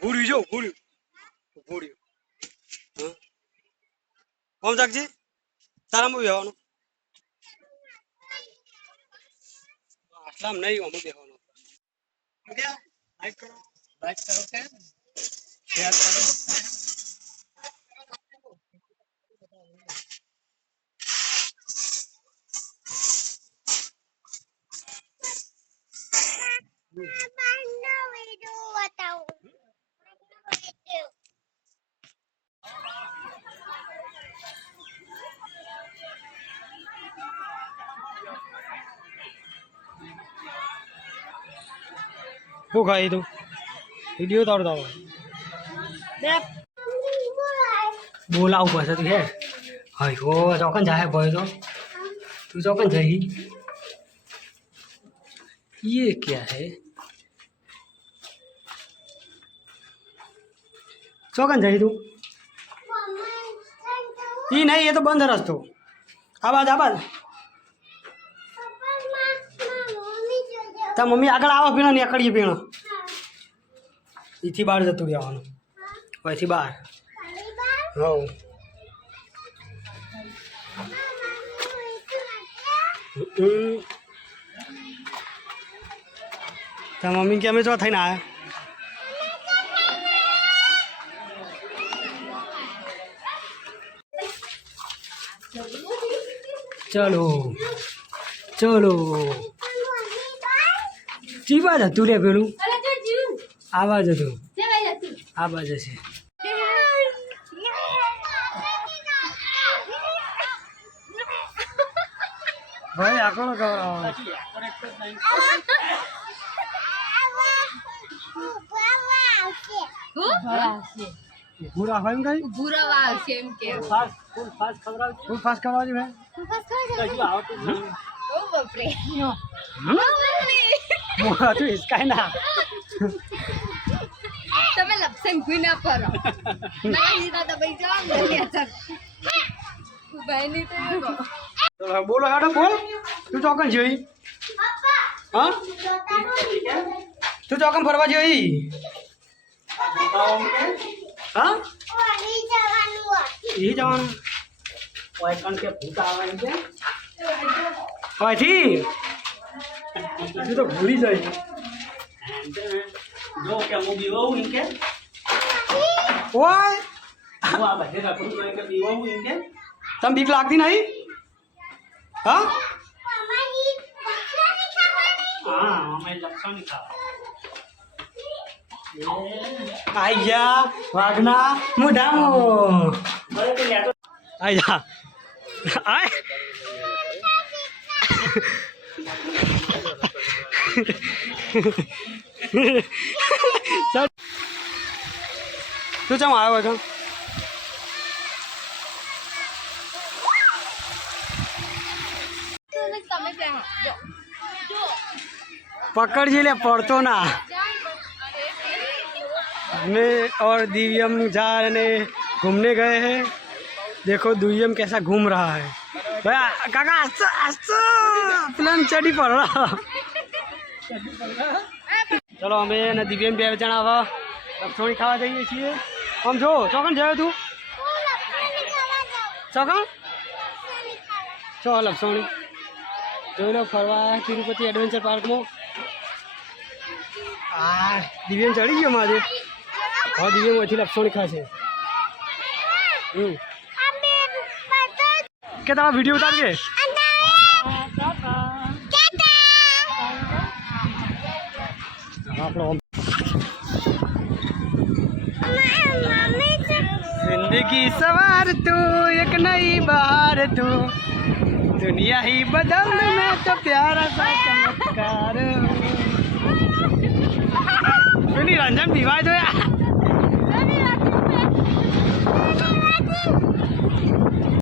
ભૂર્યું જો ભૂર્યું કોમ જાગજી તારામાં બેહવાનું આટલામાં નહીં અમુક બેહવાનું લાઈક કરો કે શેર કરો શું ખાઈ તું વિડીયો તારો બોલાવું પડશે તું હે હો ચોકન જાય ભાઈ તો તું ચોકન જઈ ये क्या है ચોકન જઈ તું ये नहीं ये तो बंद है रस्तो आवाज ता मम्मी આગળ આવો પીણો ને એકડીએ પીણો ઈથી બહાર જતું રહેવાનું અહીંથી બહાર હો ता मम्मी के અમે જો થઈને આયા चलो चलो जीवा जतु रे पेलू आवाज जतु आवाज છે ભાઈ આકોનો કવર ભૂરા હોય એમ કઈ ભૂરા વાવ છે એમ કે ફૂલ ફાસ્ટ ખવડાવજો ભાઈ ઓ બાપરે મોરા તું ઇસકાય ના તમે લપસન ભૂઈ ના પરો ના ઈતા તો ભાઈ જામ લે ચલ ભાઈ ની તો બોલો હેડો બોલ તું ચોકન જોઈ હા તું ચોકન ફરવા જોઈ હા એ જવાનું ઓય કણ કે ભૂત આવે છે ઓયથી તું તો ભૂલી જાય જો કે હું બીવાવું એમ કે ઓય હું આ બધે રાખું તો કે બીવાવું એમ કે તમ બીક લાગતી નહીં હા હા અમે લક્ષણ ખાવા આયા વાગના મોઢામો આયા આય તું ચમ આવ્યો છો पकड़ ले पड़तो ना मैं और दिव्यम जा रहे घूमने गए हैं देखो दिव्यम कैसा घूम रहा है भाई काका प्लान चढ़ी पड़ रहा चलो हमें दिव्यम બે જણા આવા લપસોણી ખાવા જઈએ છીએ આમ જો ચોકન જયો તું ચોકન ચો લપસોણી જોઈ લો ફરવા તિરુપતિ એડવેન્ચર પાર્કમાં આ દિવ્યમ ચડી ગયો મારે હા દિવ્યમથી લપસોણી ખાશે કે તારા વિડીયો ઉતારજે जिंदगी सवार तू एक नई बहार तू दुनिया ही बदल मैं तो प्यारा सा चमत्कार रंजन पीवा दो यार